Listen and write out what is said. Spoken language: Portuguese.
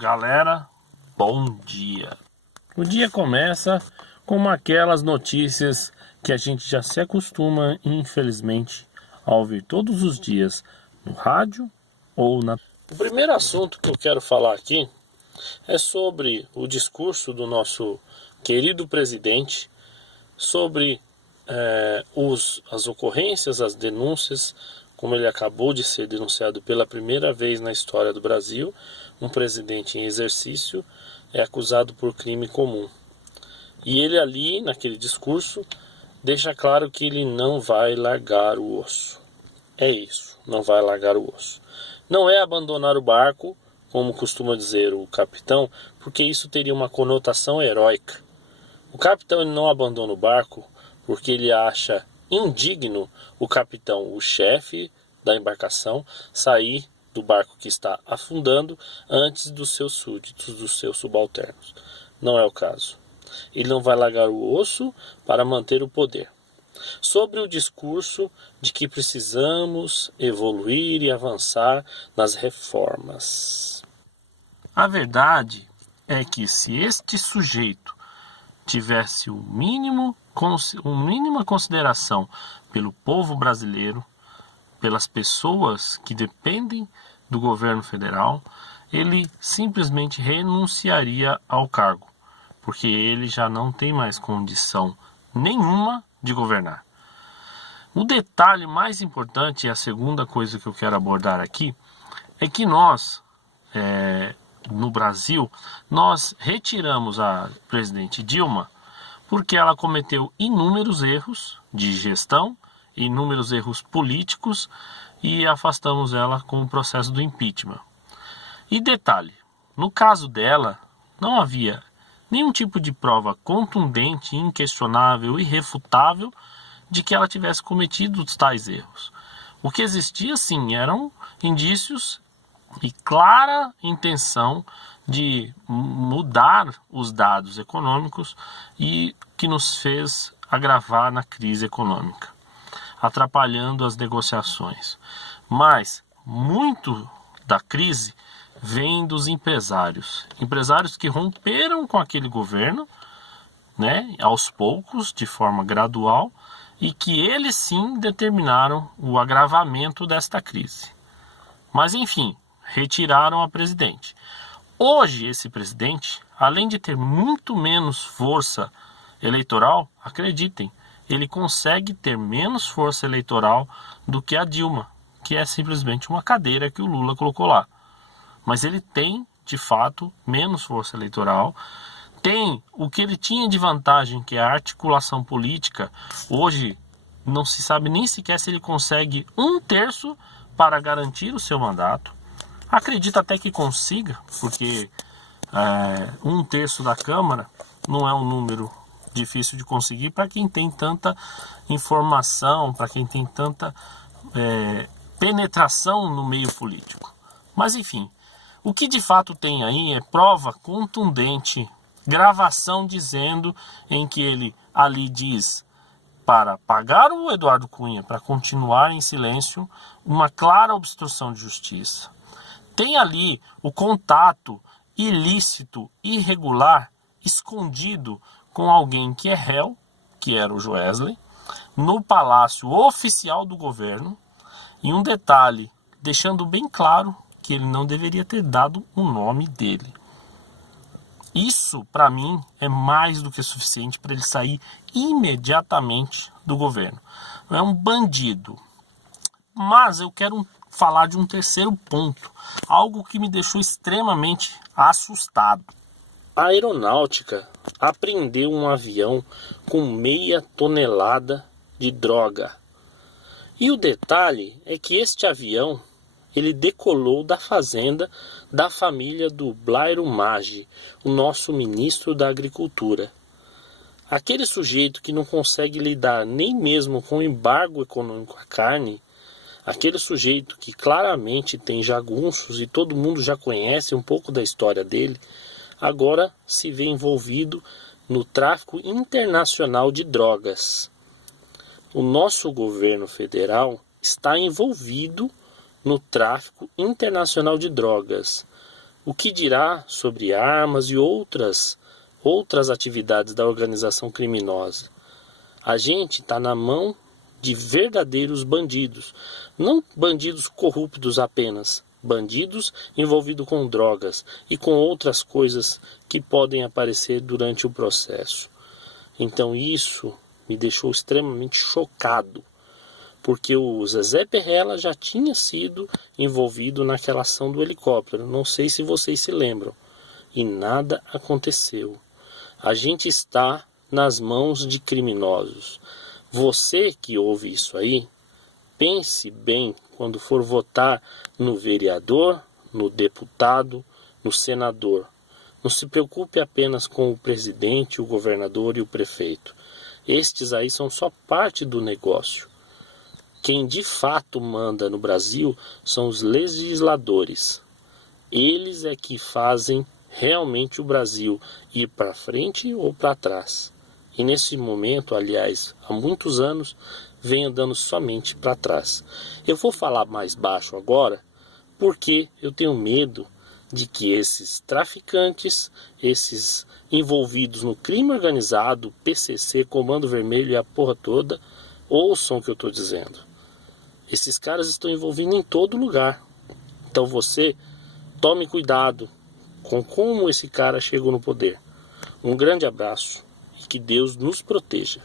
Galera, bom dia. O dia começa com aquelas notícias que a gente já se acostuma, infelizmente, a ouvir todos os dias no rádio ou na... O primeiro assunto que eu quero falar aqui é sobre o discurso do nosso querido presidente, sobre as ocorrências, as denúncias, como ele acabou de ser denunciado pela primeira vez na história do Brasil. Um presidente em exercício é acusado por crime comum. E ele ali, naquele discurso, deixa claro que ele não vai largar o osso. É isso, não vai largar o osso. Não é abandonar o barco, como costuma dizer o capitão, porque isso teria uma conotação heróica. O capitão ele não abandona o barco porque ele acha indigno o capitão, o chefe da embarcação, sair do barco que está afundando antes dos seus súditos, dos seus subalternos. Não é o caso. Ele não vai largar o osso para manter o poder. Sobre o discurso de que precisamos evoluir e avançar nas reformas. A verdade é que se este sujeito tivesse mínima consideração pelo povo brasileiro, pelas pessoas que dependem do governo federal, ele simplesmente renunciaria ao cargo, porque ele já não tem mais condição nenhuma de governar. O detalhe mais importante, e a segunda coisa que eu quero abordar aqui, é que nós, no Brasil, nós retiramos a presidente Dilma porque ela cometeu inúmeros erros de gestão, inúmeros erros políticos, e afastamos ela com o processo do impeachment. E detalhe, no caso dela, não havia nenhum tipo de prova contundente, inquestionável, irrefutável de que ela tivesse cometido os tais erros. O que existia, sim, eram indícios e clara intenção de mudar os dados econômicos e que nos fez agravar na crise econômica, atrapalhando as negociações. Mas muito da crise vem dos empresários que romperam com aquele governo, aos poucos, de forma gradual, e que eles sim determinaram o agravamento desta crise. Mas enfim, retiraram a presidente. Hoje esse presidente, além de ter muito menos força eleitoral, acreditem, ele consegue ter menos força eleitoral do que a Dilma, que é simplesmente uma cadeira que o Lula colocou lá. Mas ele tem, de fato, menos força eleitoral, tem o que ele tinha de vantagem, que é a articulação política. Hoje não se sabe nem sequer se ele consegue 1/3 para garantir o seu mandato. Acredito até que consiga, porque 1/3 da Câmara não é um número difícil de conseguir para quem tem tanta informação, para quem tem tanta penetração no meio político. Mas enfim, o que de fato tem aí é prova contundente, gravação dizendo em que ele ali diz para pagar o Eduardo Cunha para continuar em silêncio, uma clara obstrução de justiça. Tem ali o contato ilícito, irregular, escondido com alguém que é réu, que era o Joesley, no palácio oficial do governo, e um detalhe, deixando bem claro que ele não deveria ter dado o nome dele. Isso, para mim, é mais do que suficiente para ele sair imediatamente do governo. É um bandido. Mas eu quero falar de um terceiro ponto, algo que me deixou extremamente assustado. A aeronáutica apreendeu um avião com 0,5 tonelada de droga. E o detalhe é que este avião ele decolou da fazenda da família do Blairo Maggi, o nosso ministro da Agricultura. Aquele sujeito que não consegue lidar nem mesmo com o embargo econômico à carne, aquele sujeito que claramente tem jagunços e todo mundo já conhece um pouco da história dele, agora se vê envolvido no tráfico internacional de drogas. O nosso governo federal está envolvido no tráfico internacional de drogas. O que dirá sobre armas e outras atividades da organização criminosa? A gente está na mão de verdadeiros bandidos, não bandidos corruptos apenas, bandidos envolvidos com drogas e com outras coisas que podem aparecer durante o processo. Então isso me deixou extremamente chocado, porque o Zezé Perrella já tinha sido envolvido naquela ação do helicóptero, não sei se vocês se lembram, e nada aconteceu. A gente está nas mãos de criminosos. Você que ouve isso aí, pense bem quando for votar no vereador, no deputado, no senador. Não se preocupe apenas com o presidente, o governador e o prefeito. Estes aí são só parte do negócio. Quem de fato manda no Brasil são os legisladores. Eles é que fazem realmente o Brasil ir para frente ou para trás. E nesse momento, aliás, há muitos anos, vem andando somente para trás. Eu vou falar mais baixo agora, porque eu tenho medo de que esses traficantes, esses envolvidos no crime organizado, PCC, Comando Vermelho e a porra toda, ouçam o que eu estou dizendo. Esses caras estão envolvidos em todo lugar. Então você tome cuidado com como esse cara chegou no poder. Um grande abraço e que Deus nos proteja.